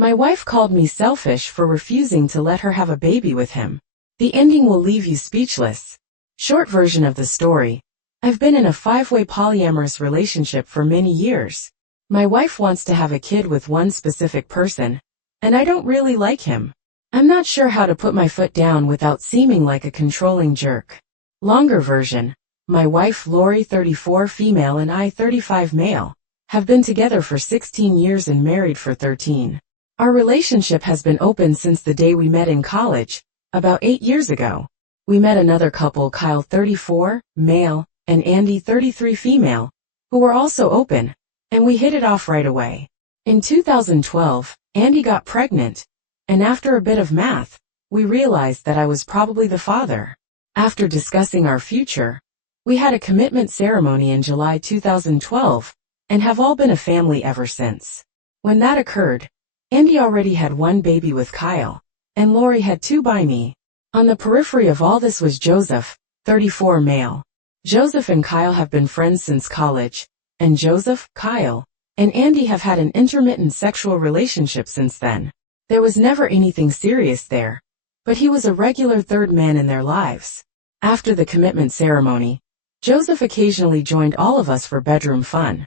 My wife called me selfish for refusing to let her have a baby with him. The ending will leave you speechless. Short version of the story. I've been in a 5-way polyamorous relationship for many years. My wife wants to have a kid with one specific person, and I don't really like him. I'm not sure how to put my foot down without seeming like a controlling jerk. Longer version. My wife Lori 34 female and I 35 male, have been together for 16 years and married for 13. Our relationship has been open since the day we met in college, about 8 years ago. We met another couple, Kyle 34 male and Andy 33 female, who were also open, and we hit it off right away. In 2012, Andy got pregnant, and after a bit of math, we realized that I was probably the father. After discussing our future, we had a commitment ceremony in July 2012, and have all been a family ever since. When that occurred, Andy already had one baby with Kyle, and Lori had 2 by me. On the periphery of all this was Joseph, 34 male. Joseph and Kyle have been friends since college, and Joseph, Kyle, and Andy have had an intermittent sexual relationship since then. There was never anything serious there, but he was a regular third man in their lives. After the commitment ceremony, Joseph occasionally joined all of us for bedroom fun,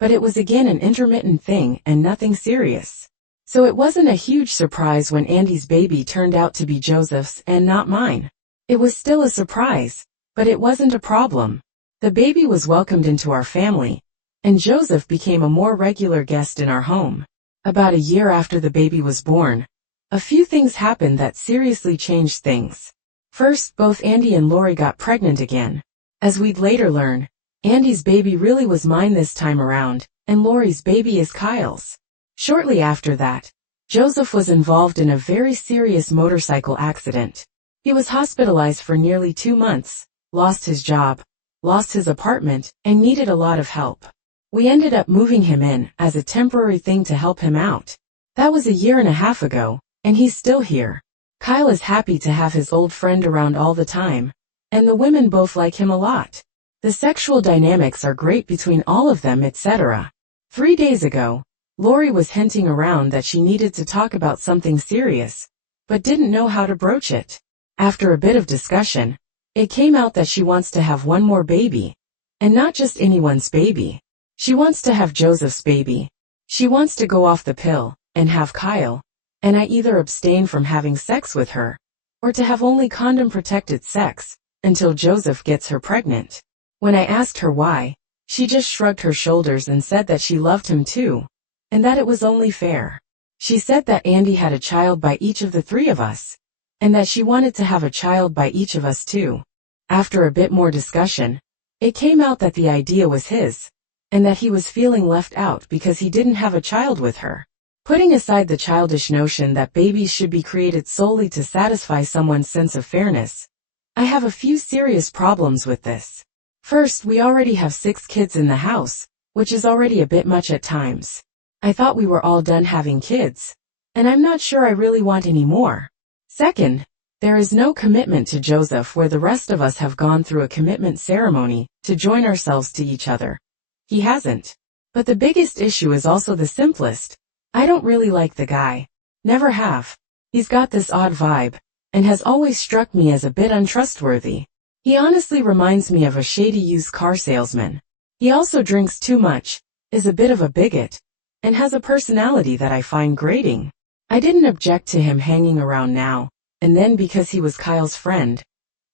but it was again an intermittent thing and nothing serious. So it wasn't a huge surprise when Andy's baby turned out to be Joseph's and not mine. It was still a surprise, but it wasn't a problem. The baby was welcomed into our family, and Joseph became a more regular guest in our home. About a year after the baby was born, a few things happened that seriously changed things. First, both Andy and Lori got pregnant again. As we'd later learn, Andy's baby really was mine this time around, and Lori's baby is Kyle's. Shortly after that, Joseph was involved in a very serious motorcycle accident. He was hospitalized for nearly 2 months, lost his job, lost his apartment, and needed a lot of help. We ended up moving him in as a temporary thing to help him out. That was a year and a half ago, and he's still here. Kyle is happy to have his old friend around all the time, and the women both like him a lot. The sexual dynamics are great between all of them, etc. 3 days ago, Lori was hinting around that she needed to talk about something serious, but didn't know how to broach it. After a bit of discussion, it came out that she wants to have one more baby, and not just anyone's baby. She wants to have Joseph's baby. She wants to go off the pill and have Kyle, and I either abstain from having sex with her, or to have only condom-protected sex until Joseph gets her pregnant. When I asked her why, she just shrugged her shoulders and said that she loved him too, and that it was only fair. She said that Andy had a child by each of the 3 of us, and that she wanted to have a child by each of us too. After a bit more discussion, it came out that the idea was his, and that he was feeling left out because he didn't have a child with her. Putting aside the childish notion that babies should be created solely to satisfy someone's sense of fairness, I have a few serious problems with this. First, we already have 6 kids in the house, which is already a bit much at times. I thought we were all done having kids, and I'm not sure I really want any more. Second, there is no commitment to Joseph where the rest of us have gone through a commitment ceremony to join ourselves to each other. He hasn't. But the biggest issue is also the simplest. I don't really like the guy. Never have. He's got this odd vibe, and has always struck me as a bit untrustworthy. He honestly reminds me of a shady used car salesman. He also drinks too much, is a bit of a bigot, and has a personality that I find grating. I didn't object to him hanging around now and then because he was Kyle's friend,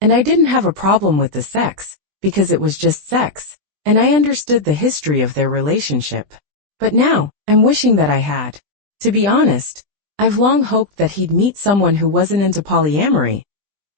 and I didn't have a problem with the sex, because it was just sex, and I understood the history of their relationship. But now, I'm wishing that I had. To be honest, I've long hoped that he'd meet someone who wasn't into polyamory,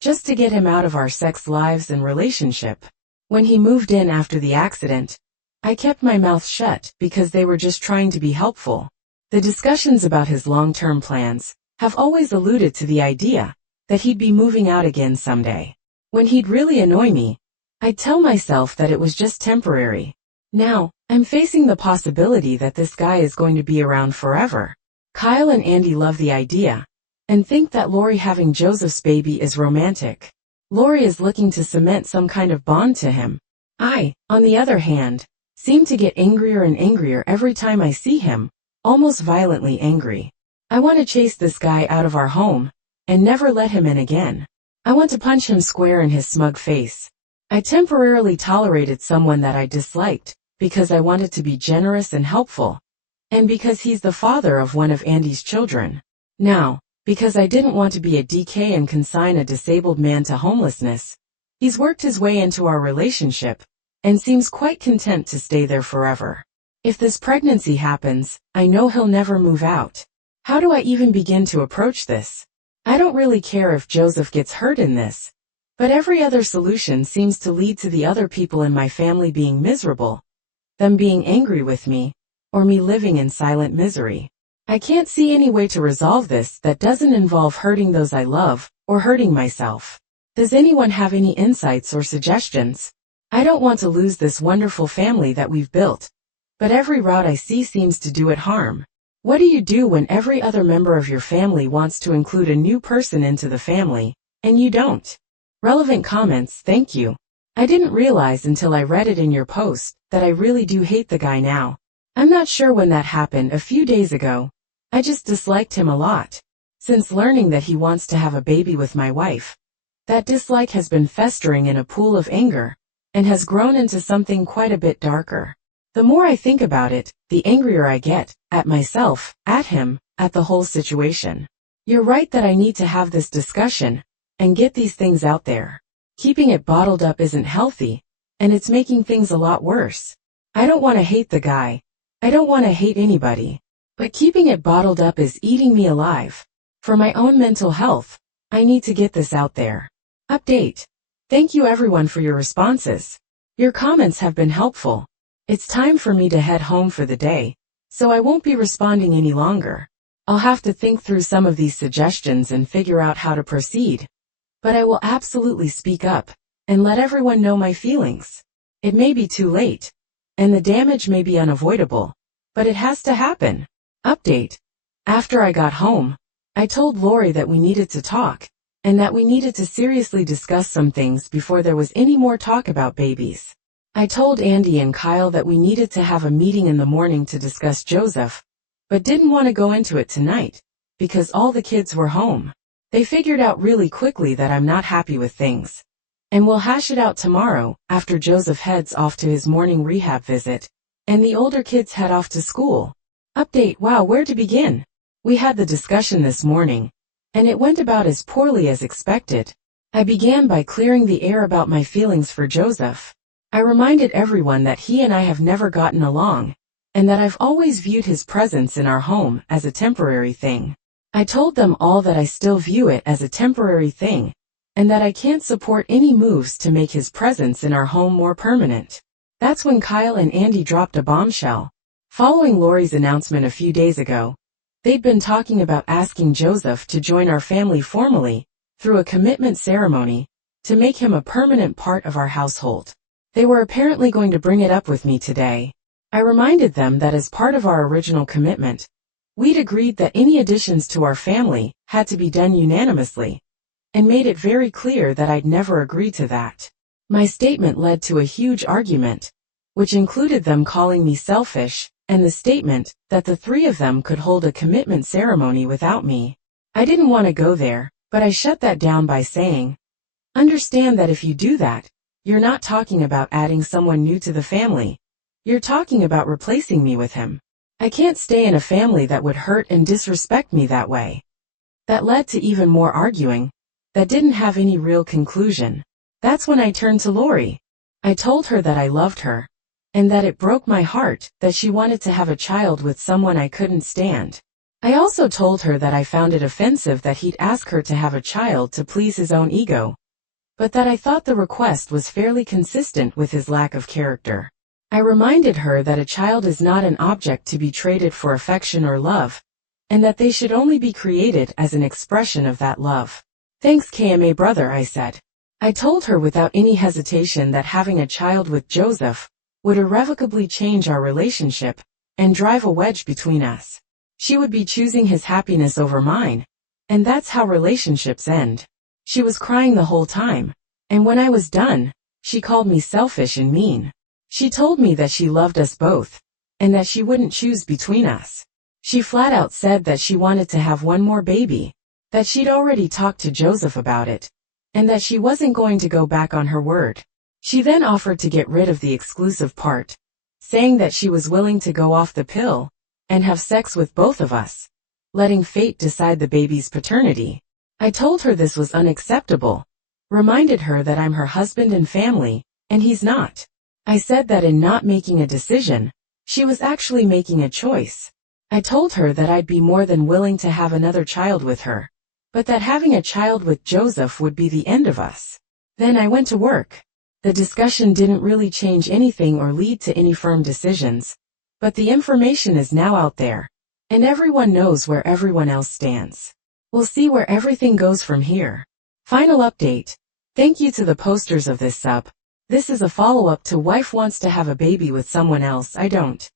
just to get him out of our sex lives and relationship. When he moved in after the accident, I kept my mouth shut because they were just trying to be helpful. The discussions about his long-term plans have always alluded to the idea that he'd be moving out again someday. When he'd really annoy me, I'd tell myself that it was just temporary. Now, I'm facing the possibility that this guy is going to be around forever. Kyle and Andy love the idea, and think that Lori having Joseph's baby is romantic. Lori is looking to cement some kind of bond to him. I, on the other hand, seem to get angrier and angrier every time I see him, almost violently angry. I want to chase this guy out of our home and never let him in again. I want to punch him square in his smug face. I temporarily tolerated someone that I disliked because I wanted to be generous and helpful, and because he's the father of one of Andy's children. Now, because I didn't want to be a DK and consign a disabled man to homelessness, he's worked his way into our relationship and seems quite content to stay there forever. If this pregnancy happens, I know he'll never move out. How do I even begin to approach this? I don't really care if Joseph gets hurt in this, but every other solution seems to lead to the other people in my family being miserable, them being angry with me, or me living in silent misery. I can't see any way to resolve this that doesn't involve hurting those I love, or hurting myself. Does anyone have any insights or suggestions? I don't want to lose this wonderful family that we've built, but every route I see seems to do it harm. What do you do when every other member of your family wants to include a new person into the family, and you don't? Relevant comments, thank you. I didn't realize until I read it in your post that I really do hate the guy now. I'm not sure when that happened a few days ago. I just disliked him a lot. Since learning that he wants to have a baby with my wife, that dislike has been festering in a pool of anger, and has grown into something quite a bit darker. The more I think about it, the angrier I get, at myself, at him, at the whole situation. You're right that I need to have this discussion, and get these things out there. Keeping it bottled up isn't healthy, and it's making things a lot worse. I don't want to hate the guy. I don't want to hate anybody. But keeping it bottled up is eating me alive. For my own mental health, I need to get this out there. Update. Thank you everyone for your responses. Your comments have been helpful. It's time for me to head home for the day, so I won't be responding any longer. I'll have to think through some of these suggestions and figure out how to proceed. But I will absolutely speak up, and let everyone know my feelings. It may be too late, and the damage may be unavoidable, but it has to happen. Update. After I got home, I told Lori that we needed to talk, and that we needed to seriously discuss some things before there was any more talk about babies. I told Andy and Kyle that we needed to have a meeting in the morning to discuss Joseph, but didn't want to go into it tonight, because all the kids were home. They figured out really quickly that I'm not happy with things, and we'll hash it out tomorrow, after Joseph heads off to his morning rehab visit, and the older kids head off to school. Update. Wow, where to begin? We had the discussion this morning, and it went about as poorly as expected. I began by clearing the air about my feelings for Joseph. I reminded everyone that he and I have never gotten along, and that I've always viewed his presence in our home as a temporary thing. I told them all that I still view it as a temporary thing, and that I can't support any moves to make his presence in our home more permanent. That's when Kyle and Andy dropped a bombshell. Following Lori's announcement a few days ago, they'd been talking about asking Joseph to join our family formally, through a commitment ceremony, to make him a permanent part of our household. They were apparently going to bring it up with me today. I reminded them that as part of our original commitment, we'd agreed that any additions to our family had to be done unanimously, and made it very clear that I'd never agree to that. My statement led to a huge argument, which included them calling me selfish, and the statement that the three of them could hold a commitment ceremony without me. I didn't want to go there, but I shut that down by saying, understand that if you do that, you're not talking about adding someone new to the family. You're talking about replacing me with him. I can't stay in a family that would hurt and disrespect me that way. That led to even more arguing, that didn't have any real conclusion. That's when I turned to Lori. I told her that I loved her, and that it broke my heart that she wanted to have a child with someone I couldn't stand. I also told her that I found it offensive that he'd ask her to have a child to please his own ego, but that I thought the request was fairly consistent with his lack of character. I reminded her that a child is not an object to be traded for affection or love, and that they should only be created as an expression of that love. Thanks KMA brother, I said. I told her without any hesitation that having a child with Joseph would irrevocably change our relationship and drive a wedge between us. She would be choosing his happiness over mine, and that's how relationships end. She was crying the whole time, and when I was done, she called me selfish and mean. She told me that she loved us both, and that she wouldn't choose between us. She flat out said that she wanted to have one more baby, that she'd already talked to Joseph about it, and that she wasn't going to go back on her word. She then offered to get rid of the exclusive part, saying that she was willing to go off the pill and have sex with both of us, letting fate decide the baby's paternity. I told her this was unacceptable, reminded her that I'm her husband and family, and he's not. I said that in not making a decision, she was actually making a choice. I told her that I'd be more than willing to have another child with her, but that having a child with Joseph would be the end of us. Then I went to work. The discussion didn't really change anything or lead to any firm decisions, but the information is now out there, and everyone knows where everyone else stands. We'll see where everything goes from here. Final update. Thank you to the posters of this sub. This is a follow-up to Wife Wants to Have a Baby with Someone Else I Don't.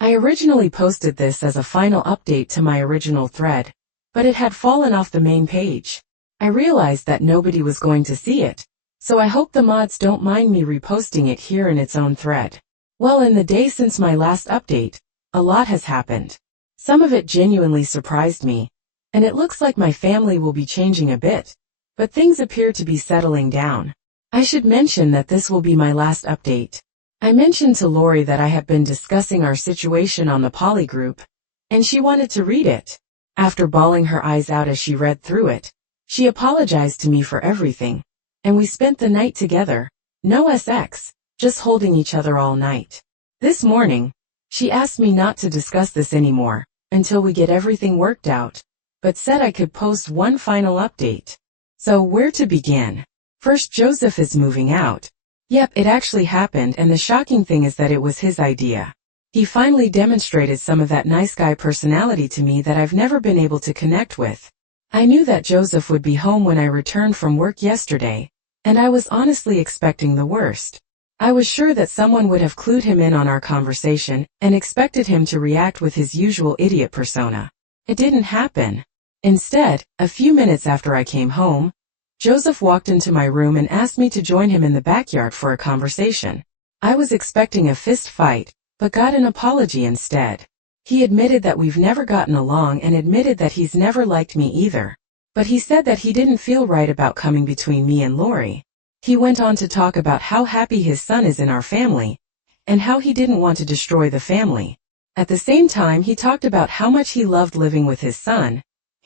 I originally posted this as a final update to my original thread, but it had fallen off the main page. I realized that nobody was going to see it, so I hope the mods don't mind me reposting it here in its own thread. Well, in the day since my last update, a lot has happened. Some of it genuinely surprised me, and it looks like my family will be changing a bit, but things appear to be settling down. I should mention that this will be my last update. I mentioned to Lori that I have been discussing our situation on the poly group, and she wanted to read it. After bawling her eyes out as she read through it, she apologized to me for everything, and we spent the night together, no sex, just holding each other all night. This morning, she asked me not to discuss this anymore, until we get everything worked out, but said I could post one final update. So where to begin? First, Joseph is moving out. Yep, it actually happened, and the shocking thing is that it was his idea. He finally demonstrated some of that nice guy personality to me that I've never been able to connect with. I knew that Joseph would be home when I returned from work yesterday, and I was honestly expecting the worst. I was sure that someone would have clued him in on our conversation and expected him to react with his usual idiot persona. It didn't happen. Instead, a few minutes after I came home, Joseph walked into my room and asked me to join him in the backyard for a conversation. I was expecting a fist fight, but got an apology instead. He admitted that we've never gotten along and admitted that he's never liked me either. But he said that he didn't feel right about coming between me and Lori. He went on to talk about how happy his son is in our family, and how he didn't want to destroy the family. At the same time, he talked about how much he loved living with his son,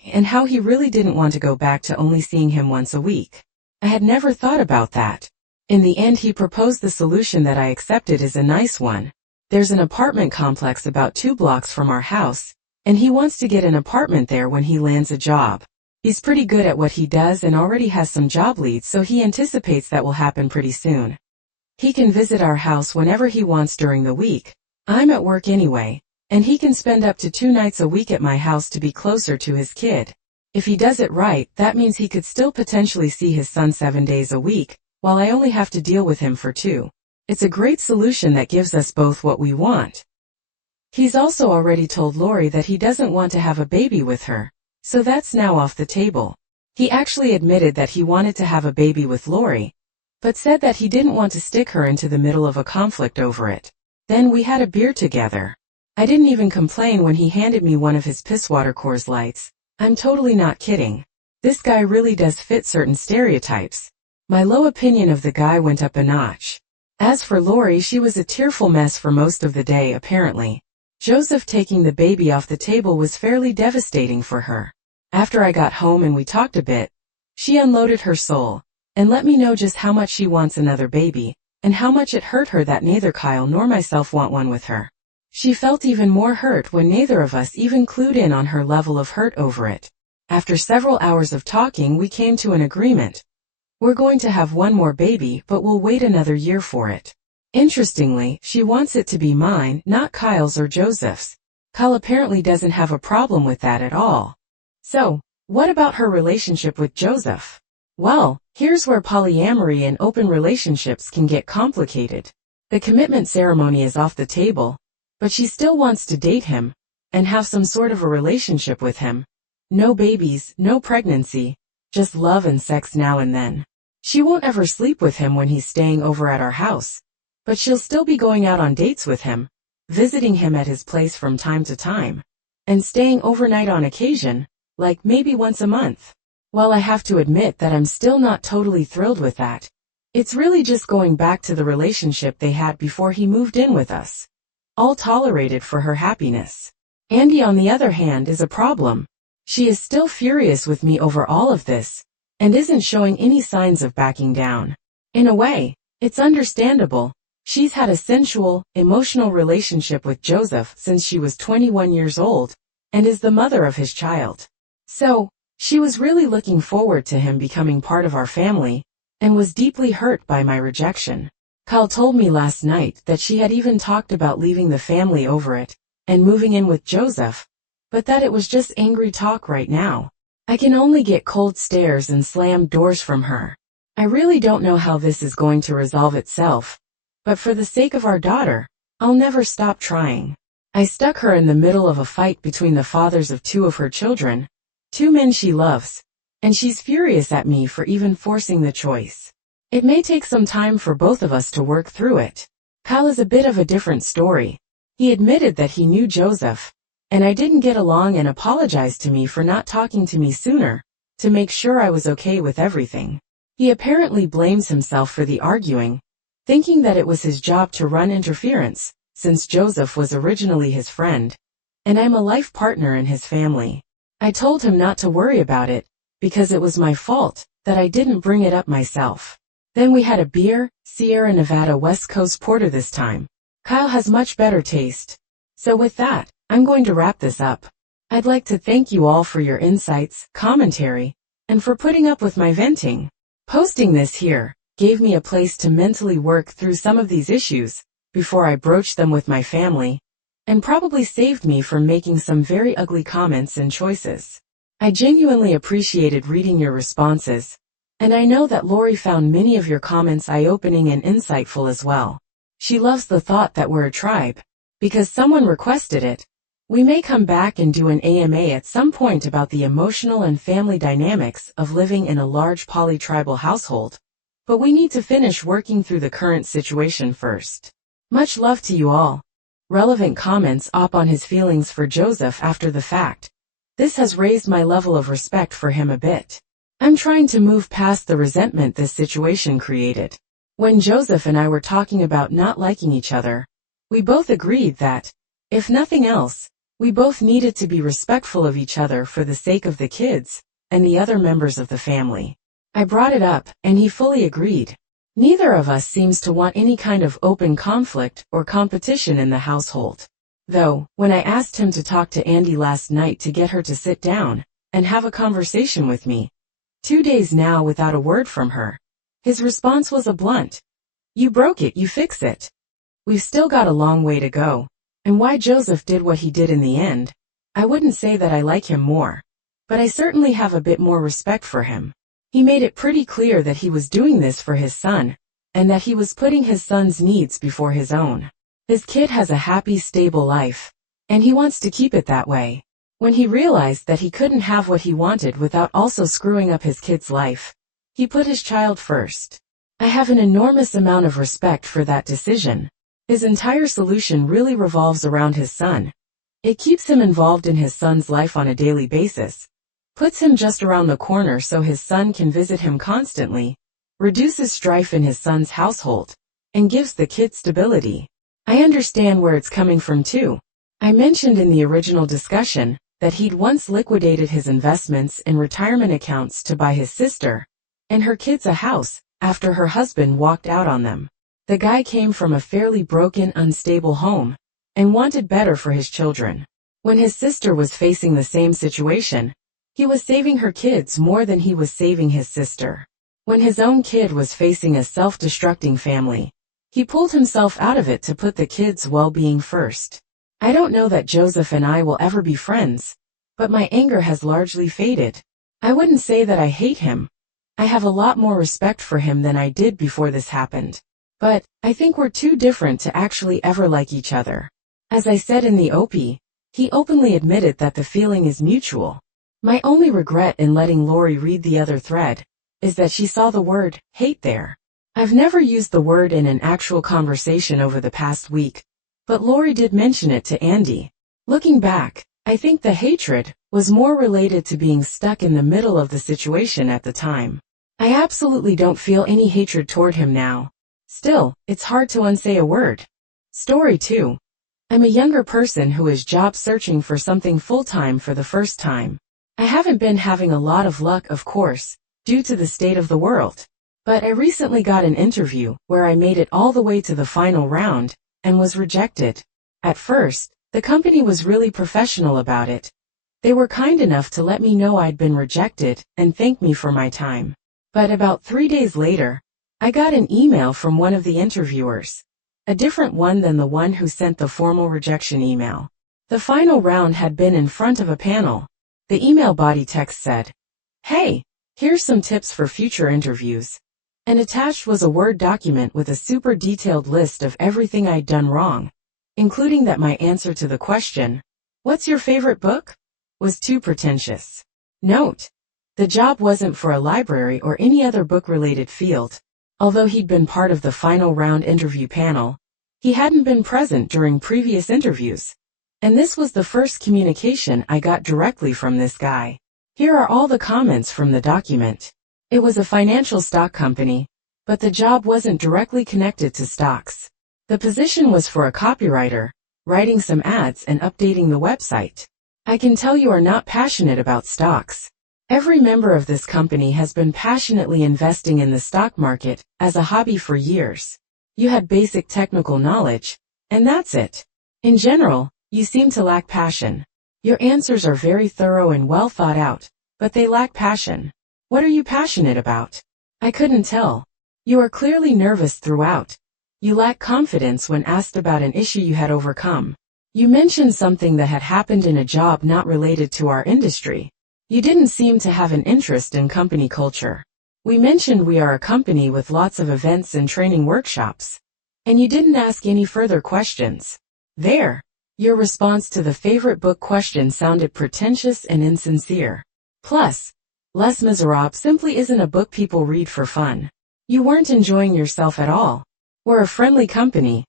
and how he really didn't want to go back to only seeing him once a week. I had never thought about that. In the end, he proposed the solution that I accepted is a nice one. There's an apartment complex about 2 blocks from our house, and he wants to get an apartment there when he lands a job. He's pretty good at what he does and already has some job leads, so he anticipates that will happen pretty soon. He can visit our house whenever he wants during the week. I'm at work anyway, and he can spend up to 2 nights a week at my house to be closer to his kid. If he does it right, that means he could still potentially see his son 7 days a week, while I only have to deal with him for 2. It's a great solution that gives us both what we want. He's also already told Lori that he doesn't want to have a baby with her, so that's now off the table. He actually admitted that he wanted to have a baby with Lori, but said that he didn't want to stick her into the middle of a conflict over it. Then we had a beer together. I didn't even complain when he handed me one of his pisswater Coors Lights. I'm totally not kidding. This guy really does fit certain stereotypes. My low opinion of the guy went up a notch. As for Lori, she was a tearful mess for most of the day apparently. Joseph taking the baby off the table was fairly devastating for her. After I got home and we talked a bit, she unloaded her soul, and let me know just how much she wants another baby, and how much it hurt her that neither Kyle nor myself want one with her. She felt even more hurt when neither of us even clued in on her level of hurt over it. After several hours of talking, we came to an agreement. We're going to have one more baby, but we'll wait another year for it. Interestingly, she wants it to be mine, not Kyle's or Joseph's. Kyle apparently doesn't have a problem with that at all. So, what about her relationship with Joseph? Well, here's where polyamory and open relationships can get complicated. The commitment ceremony is off the table, but she still wants to date him, and have some sort of a relationship with him. No babies, no pregnancy, just love and sex now and then. She won't ever sleep with him when he's staying over at our house, but she'll still be going out on dates with him, visiting him at his place from time to time. and staying overnight on occasion, like maybe once a month. While I have to admit that I'm still not totally thrilled with that, it's really just going back to the relationship they had before he moved in with us. All tolerated for her happiness. Andy, on the other hand, is a problem. She is still furious with me over all of this, and isn't showing any signs of backing down. In a way, it's understandable. She's had a sensual, emotional relationship with Joseph since she was 21 years old, and is the mother of his child. So, she was really looking forward to him becoming part of our family, and was deeply hurt by my rejection. Kyle told me last night that she had even talked about leaving the family over it, and moving in with Joseph, but that it was just angry talk right now. I can only get cold stares and slammed doors from her. I really don't know how this is going to resolve itself, but for the sake of our daughter, I'll never stop trying. I stuck her in the middle of a fight between the fathers of two of her children, two men she loves, and she's furious at me for even forcing the choice. It may take some time for both of us to work through it. Kyle is a bit of a different story. He admitted that he knew Joseph, and I didn't get along, and apologized to me for not talking to me sooner, to make sure I was okay with everything. He apparently blames himself for the arguing, thinking that it was his job to run interference, since Joseph was originally his friend, and I'm a life partner in his family. I told him not to worry about it, because it was my fault that I didn't bring it up myself. Then we had a beer, Sierra Nevada West Coast Porter this time. Kyle has much better taste. So with that, I'm going to wrap this up. I'd like to thank you all for your insights, commentary, and for putting up with my venting. Posting this here gave me a place to mentally work through some of these issues before I broached them with my family, and probably saved me from making some very ugly comments and choices. I genuinely appreciated reading your responses, and I know that Lori found many of your comments eye-opening and insightful as well. She loves the thought that we're a tribe, because someone requested it. We may come back and do an AMA at some point about the emotional and family dynamics of living in a large poly-tribal household, but we need to finish working through the current situation first. Much love to you all. Relevant comments up on his feelings for Joseph after the fact. This has raised my level of respect for him a bit. I'm trying to move past the resentment this situation created. When Joseph and I were talking about not liking each other, we both agreed that, if nothing else, we both needed to be respectful of each other for the sake of the kids and the other members of the family. I brought it up, and he fully agreed. Neither of us seems to want any kind of open conflict or competition in the household. Though, when I asked him to talk to Andy last night to get her to sit down and have a conversation with me, 2 days now without a word from her, his response was a blunt, "You broke it, you fix it." We've still got a long way to go, and why Joseph did what he did in the end, I wouldn't say that I like him more, but I certainly have a bit more respect for him. He made it pretty clear that he was doing this for his son, and that he was putting his son's needs before his own. His kid has a happy, stable life, and he wants to keep it that way. When he realized that he couldn't have what he wanted without also screwing up his kid's life, he put his child first. I have an enormous amount of respect for that decision. His entire solution really revolves around his son. It keeps him involved in his son's life on a daily basis, puts him just around the corner so his son can visit him constantly, reduces strife in his son's household, and gives the kid stability. I understand where it's coming from too. I mentioned in the original discussion that he'd once liquidated his investments in retirement accounts to buy his sister and her kids a house after her husband walked out on them. The guy came from a fairly broken, unstable home and wanted better for his children. When his sister was facing the same situation, he was saving her kids more than he was saving his sister. When his own kid was facing a self-destructing family, he pulled himself out of it to put the kids' well-being first. I don't know that Joseph and I will ever be friends, but my anger has largely faded. I wouldn't say that I hate him. I have a lot more respect for him than I did before this happened. But I think we're too different to actually ever like each other. As I said in the OP, he openly admitted that the feeling is mutual. My only regret in letting Lori read the other thread is that she saw the word hate there. I've never used the word in an actual conversation over the past week, but Lori did mention it to Andy. Looking back, I think the hatred was more related to being stuck in the middle of the situation at the time. I absolutely don't feel any hatred toward him now. Still, it's hard to unsay a word. Story 2. I'm a younger person who is job searching for something full-time for the first time. I haven't been having a lot of luck, of course, due to the state of the world. But I recently got an interview where I made it all the way to the final round and was rejected. At first, the company was really professional about it. They were kind enough to let me know I'd been rejected and thank me for my time. But about 3 days later, I got an email from one of the interviewers. A different one than the one who sent the formal rejection email. The final round had been in front of a panel. The email body text said, "Hey, here's some tips for future interviews." And attached was a Word document with a super detailed list of everything I'd done wrong, including that my answer to the question, "What's your favorite book?" was too pretentious. Note: the job wasn't for a library or any other book-related field. Although he'd been part of the final round interview panel, he hadn't been present during previous interviews. And this was the first communication I got directly from this guy. Here are all the comments from the document. It was a financial stock company, but the job wasn't directly connected to stocks. The position was for a copywriter, writing some ads and updating the website. I can tell you are not passionate about stocks. Every member of this company has been passionately investing in the stock market as a hobby for years. You had basic technical knowledge, and that's it. In general, you seem to lack passion. Your answers are very thorough and well thought out, but they lack passion. What are you passionate about? I couldn't tell. You are clearly nervous throughout. You lack confidence when asked about an issue you had overcome. You mentioned something that had happened in a job not related to our industry. You didn't seem to have an interest in company culture. We mentioned we are a company with lots of events and training workshops. And you didn't ask any further questions. There. Your response to the favorite book question sounded pretentious and insincere. Plus, Les Miserables simply isn't a book people read for fun. You weren't enjoying yourself at all. We're a friendly company.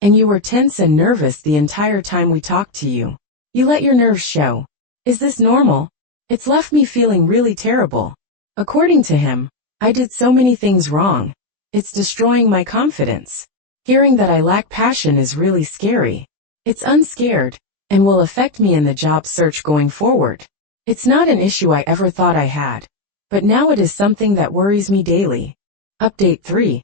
And you were tense and nervous the entire time we talked to you. You let your nerves show. Is this normal? It's left me feeling really terrible. According to him, I did so many things wrong. It's destroying my confidence. Hearing that I lack passion is really scary. It's unscared, and will affect me in the job search going forward. It's not an issue I ever thought I had, but now it is something that worries me daily. Update 3.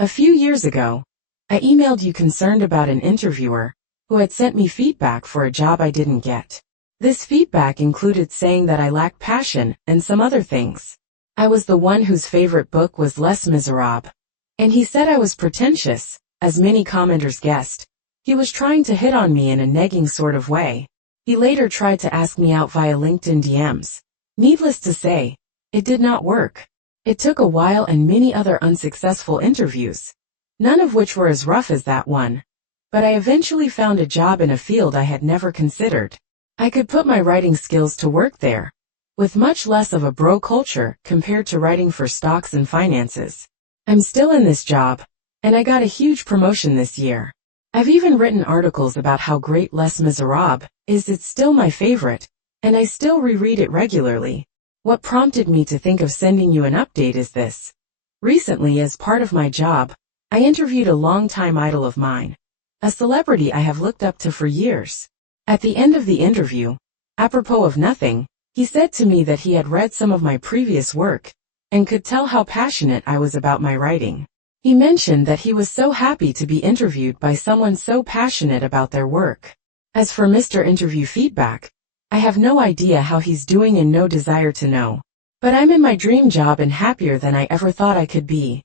A few years ago, I emailed you concerned about an interviewer who had sent me feedback for a job I didn't get. This feedback included saying that I lacked passion and some other things. I was the one whose favorite book was Les Miserables. And he said I was pretentious, as many commenters guessed. He was trying to hit on me in a negging sort of way. He later tried to ask me out via LinkedIn DMs. Needless to say, it did not work. It took a while and many other unsuccessful interviews, none of which were as rough as that one. But I eventually found a job in a field I had never considered. I could put my writing skills to work there, with much less of a bro culture compared to writing for stocks and finances. I'm still in this job, and I got a huge promotion this year. I've even written articles about how great Les Miserables is. It's still my favorite, and I still reread it regularly. What prompted me to think of sending you an update is this. Recently, as part of my job, I interviewed a longtime idol of mine, a celebrity I have looked up to for years. At the end of the interview, apropos of nothing, he said to me that he had read some of my previous work and could tell how passionate I was about my writing. He mentioned that he was so happy to be interviewed by someone so passionate about their work. As for Mr. Interview feedback, I have no idea how he's doing and no desire to know. But I'm in my dream job and happier than I ever thought I could be.